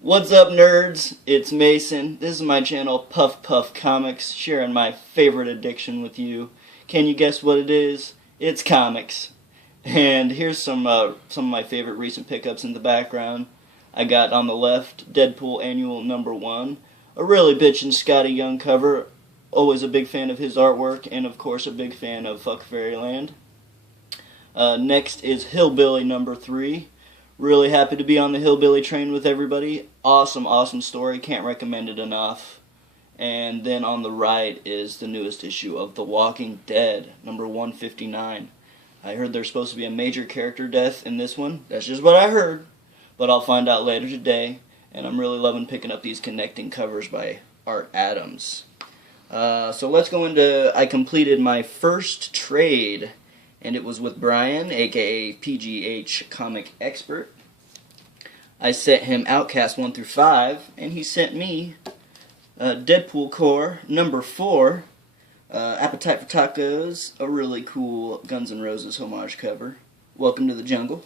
What's up, nerds? It's Mason. This is my channel, Puff Puff Comics, sharing my favorite addiction with you. Can you guess what it is? It's comics. And here's some of my favorite recent pickups in the background. I got on the left, Deadpool Annual #1, a really bitchin' Scotty Young cover. Always a big fan of his artwork, and of course a big fan of Fuck Fairyland. Next is Hillbilly #3. Really happy to be on the Hillbilly train with everybody. Awesome story. Can't recommend it enough. And then on the right is the newest issue of The Walking Dead, #159. I heard there's supposed to be a major character death in this one. That's just what I heard. But I'll find out later today. And I'm really loving picking up these connecting covers by Art Adams. So let's go into... I completed my first trade, and it was with Brian, aka PGH Comic Expert. I sent him Outcast 1 through 5, and he sent me Deadpool Core #4, Appetite for Tacos, a really cool Guns N' Roses homage cover, Welcome to the Jungle.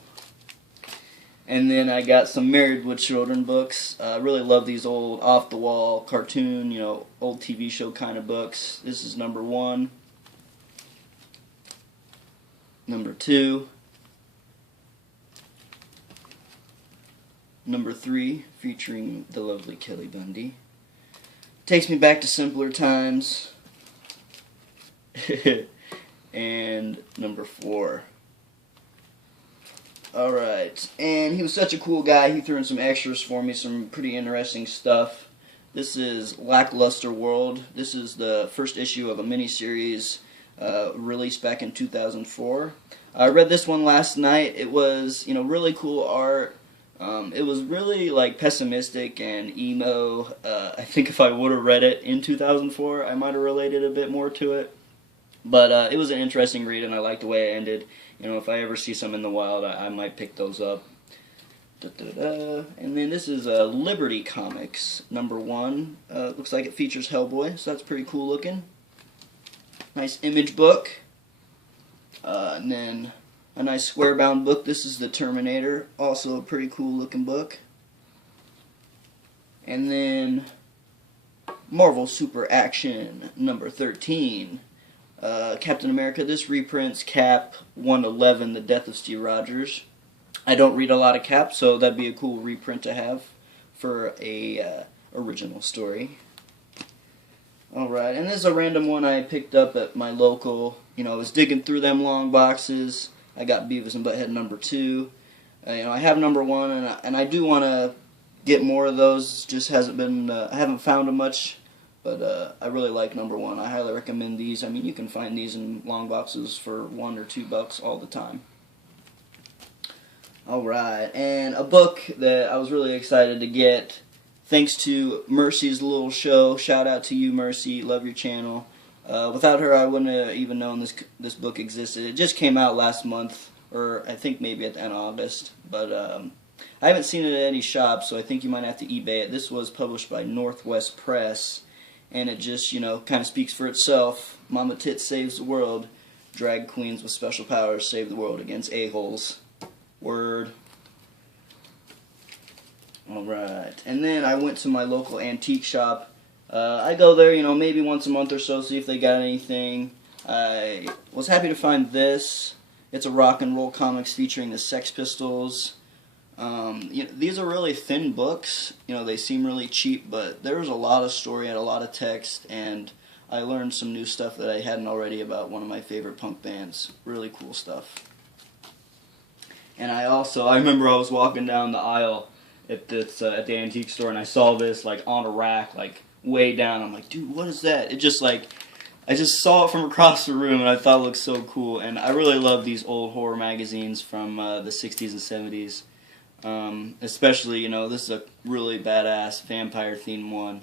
And then I got some Married with Children books. I really love these old off-the-wall cartoon, old TV show kind of books. This is #1. #2. #3, featuring the lovely Kelly Bundy. Takes me back to simpler times. And #4. Alright, and he was such a cool guy, he threw in some extras for me, some pretty interesting stuff. This is Lackluster World. This is the first issue of a miniseries released back in 2004. I read this one last night. It was, really cool art. It was really, pessimistic and emo. I think if I would have read it in 2004, I might have related a bit more to it. But it was an interesting read, and I liked the way it ended. If I ever see some in the wild, I might pick those up. And then this is Liberty Comics #1. Looks like it features Hellboy, so that's pretty cool looking. Nice image book. And then a nice square-bound book. This is The Terminator, also a pretty cool looking book. And then Marvel Super Action #13. Captain America. This reprints Cap 111, The Death of Steve Rogers. I don't read a lot of Cap, so that'd be a cool reprint to have for a original story. Alright, and this is a random one I picked up at my local. I was digging through them long boxes. I got Beavis and Butthead #2. I have #1, and I do want to get more of those. Just hasn't been, I haven't found them much. But I really like #1. I highly recommend these. I mean, you can find these in long boxes for $1 or $2 all the time. Alright, and a book that I was really excited to get, thanks to Mercy's little show. Shout out to you, Mercy. Love your channel. Without her, I wouldn't have even known this book existed. It just came out last month, or I think maybe at the end of August. But I haven't seen it at any shop, so I think you might have to eBay it. This was published by Northwest Press. And it just, kind of speaks for itself. Mama Tits saves the world. Drag queens with special powers save the world against a-holes. Word. Alright. And then I went to my local antique shop. I go there, maybe once a month or so, see if they got anything. I was happy to find this. It's a rock and roll comics featuring the Sex Pistols. These are really thin books. They seem really cheap, but there was a lot of story and a lot of text, and I learned some new stuff that I hadn't already about one of my favorite punk bands. Really cool stuff. And I remember I was walking down the aisle at the antique store, and I saw this on a rack, way down. I'm like, dude, what is that? It just I just saw it from across the room, and I thought it looked so cool. And I really love these old horror magazines from the 60s and 70s. Especially, this is a really badass vampire-themed one.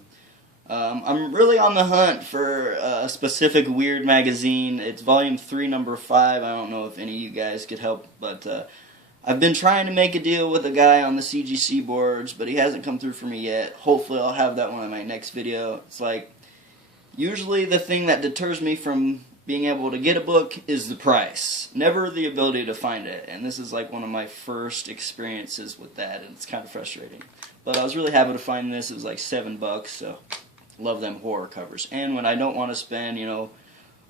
I'm really on the hunt for a specific weird magazine. It's volume 3, #5. I don't know if any of you guys could help, but I've been trying to make a deal with a guy on the CGC boards, but he hasn't come through for me yet. Hopefully I'll have that one in my next video. It's usually the thing that deters me from being able to get a book is the price, never the ability to find it. And this is like one of my first experiences with that, and it's kind of frustrating. But I was really happy to find this. It was like $7, so love them horror covers. And when I don't want to spend,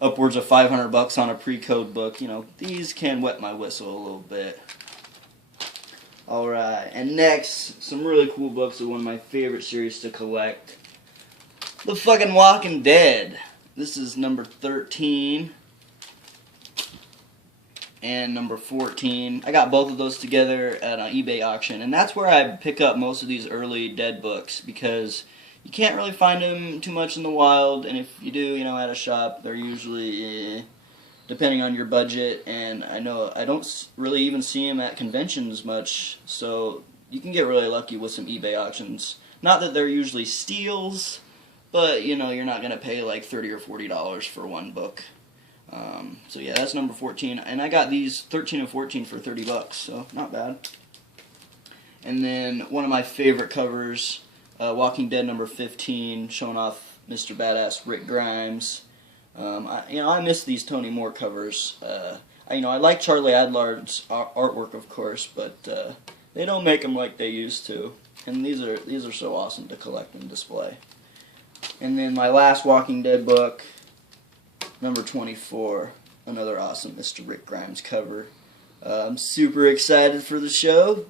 upwards of $500 on a pre-code book, these can wet my whistle a little bit. Alright, and next, some really cool books of one of my favorite series to collect. The fucking Walking Dead. This is number 13 and number 14. I got both of those together at an eBay auction, and that's where I pick up most of these early Dead books, because you can't really find them too much in the wild, and if you do, at a shop, they're usually, depending on your budget, and I know I don't really even see them at conventions much, so you can get really lucky with some eBay auctions. Not that they're usually steals, but, you're not going to pay like $30 or $40 for one book. So yeah, that's number 14. And I got these 13 and 14 for $30, so not bad. And then one of my favorite covers, Walking Dead number 15, showing off Mr. Badass Rick Grimes. I miss these Tony Moore covers. I like Charlie Adlard's artwork, of course, but they don't make them like they used to. And these are so awesome to collect and display. And then my last Walking Dead book, number 24, another awesome Mr. Rick Grimes cover. I'm super excited for the show.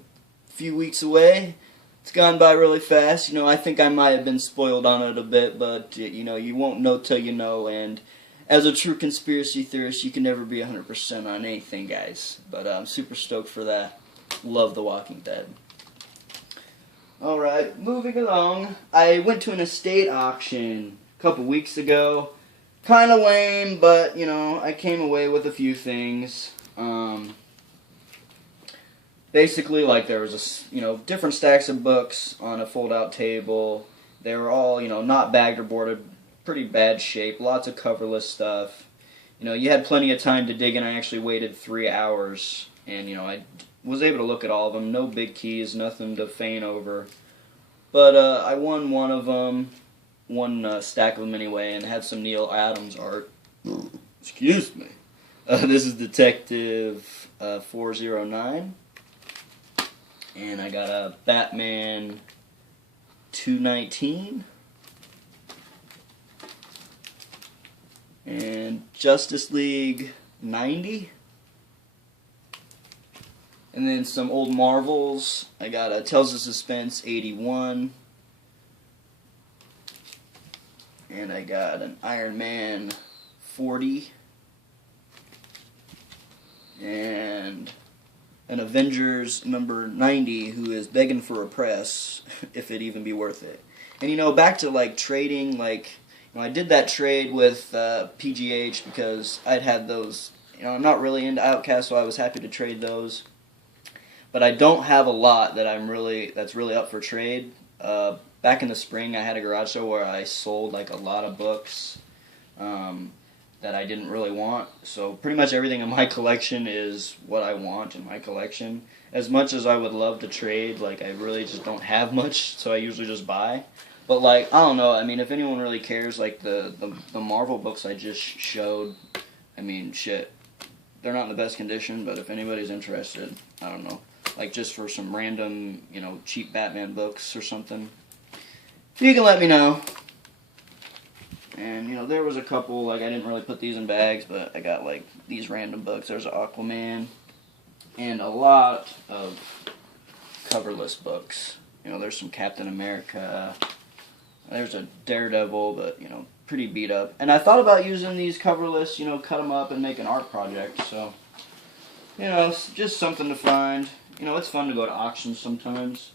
A few weeks away. It's gone by really fast. I think I might have been spoiled on it a bit, but, you won't know till you know. And as a true conspiracy theorist, you can never be 100% on anything, guys. But I'm super stoked for that. Love The Walking Dead. Alright, moving along. I went to an estate auction a couple weeks ago. Kind of lame, but, I came away with a few things. Basically, like, there was different stacks of books on a fold-out table. They were all, not bagged or boarded, pretty bad shape, lots of coverless stuff. You had plenty of time to dig in. I actually waited 3 hours, and, I was able to look at all of them. No big keys, nothing to faint over. But I won one of them, one stack of them anyway, and had some Neil Adams art. Excuse me. This is Detective 409. And I got a Batman 219. And Justice League 90. And then some old Marvels. I got a Tales of Suspense 81. And I got an Iron Man 40. And an Avengers number 90 who is begging for a press, if it even be worth it. And back to like trading, I did that trade with PGH because I'd had those. I'm not really into Outcast, so I was happy to trade those. But I don't have a lot that's really up for trade. Back in the spring, I had a garage sale where I sold like a lot of books that I didn't really want. So pretty much everything in my collection is what I want in my collection. As much as I would love to trade, I really just don't have much, so I usually just buy. But I don't know. I mean, if anyone really cares, the Marvel books I just showed, I mean, shit, they're not in the best condition. But if anybody's interested, I don't know, just for some random, cheap Batman books or something, you can let me know. And, there was a couple, I didn't really put these in bags, but I got, these random books. There's Aquaman, and a lot of coverless books. There's some Captain America, there's a Daredevil, but, pretty beat up. And I thought about using these coverless, cut them up and make an art project, so, it's just something to find. It's fun to go to auctions sometimes.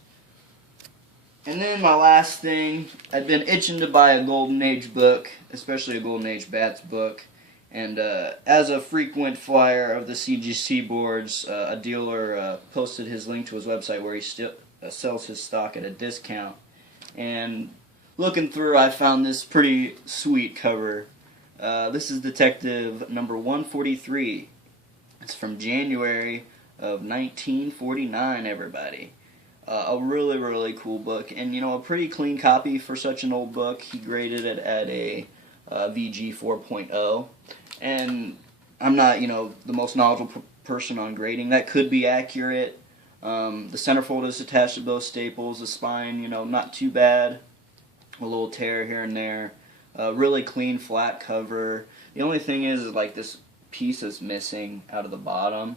And then my last thing, I'd been itching to buy a Golden Age book, especially a Golden Age Bats book. And as a frequent flyer of the CGC boards, a dealer posted his link to his website where he still sells his stock at a discount. And looking through, I found this pretty sweet cover. This is Detective number 143. It's from January of 1949, everybody. A really, really cool book, and a pretty clean copy for such an old book. He graded it at a VG 4.0, and I'm not, the most knowledgeable person on grading. That could be accurate. The centerfold is attached to both staples. The spine, not too bad. A little tear here and there. Really clean, flat cover. The only thing is like this piece is missing out of the bottom.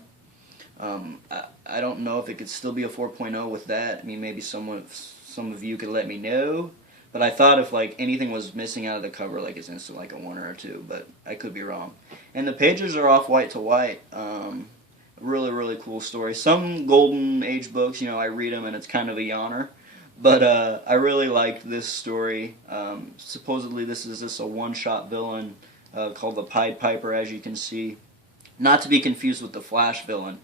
I don't know if it could still be a 4.0 with that. I mean, maybe some of you could let me know. But I thought if like anything was missing out of the cover, like it's instant like a 1 or a 2. But I could be wrong. And the pages are off white to white. Really, really cool story. Some Golden Age books, I read them and it's kind of a yawner. But I really liked this story. Supposedly this is just a one-shot villain called the Pied Piper, as you can see. Not to be confused with the Flash villain.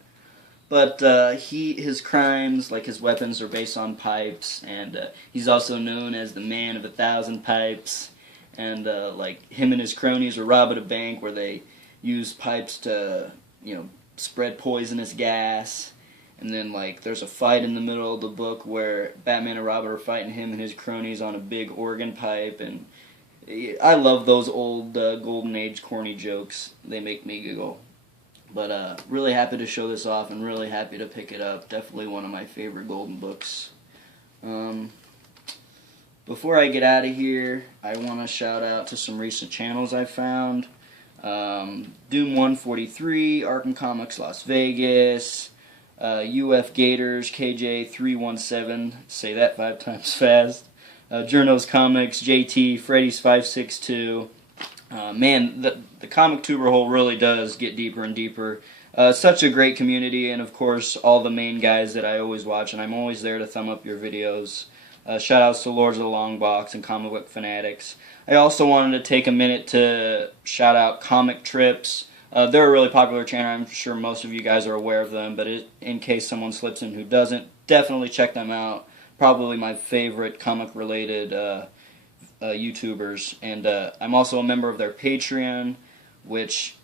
But his crimes, like his weapons, are based on pipes, and he's also known as the Man of 1,000 Pipes. And like him and his cronies will rob at a bank where they use pipes to, spread poisonous gas. And then like there's a fight in the middle of the book where Batman and Robin are fighting him and his cronies on a big organ pipe. And I love those old Golden Age corny jokes. They make me giggle. But really happy to show this off and really happy to pick it up. Definitely one of my favorite Golden books. Before I get out of here, I want to shout out to some recent channels I found. Doom 143, Arkham Comics Las Vegas, UF Gators, KJ317, say that 5 times fast, Jernos Comics, JT, Fredeez 562. Man, the comic tuber hole really does get deeper and deeper. Such a great community, and of course all the main guys that I always watch, and I'm always there to thumb up your videos. Shout outs to Lords of the Long Box and Comic Book Fanatics. I also wanted to take a minute to shout out Comic Trips. They're a really popular channel. I'm sure most of you guys are aware of them, but in case someone slips in who doesn't, definitely check them out. Probably my favorite comic-related YouTubers. And I'm also a member of their Patreon, which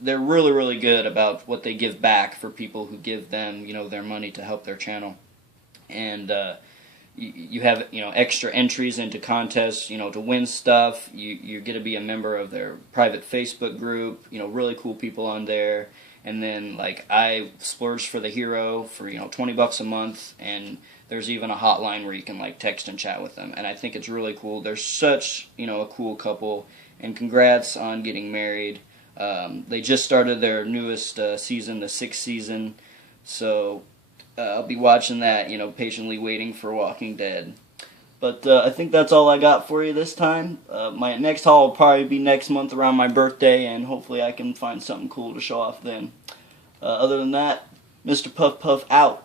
they're really, really good about what they give back for people who give them, their money to help their channel. And you have, extra entries into contests, to win stuff. You get to be a member of their private Facebook group, really cool people on there. And then, like, I splurged for the hero for, $20 a month, and there's even a hotline where you can, like, text and chat with them. And I think it's really cool. They're such, a cool couple. And congrats on getting married. They just started their newest season, the 6th season. So I'll be watching that, patiently waiting for Walking Dead. But I think that's all I got for you this time. My next haul will probably be next month around my birthday, and hopefully I can find something cool to show off then. Other than that, Mr. Puff Puff out.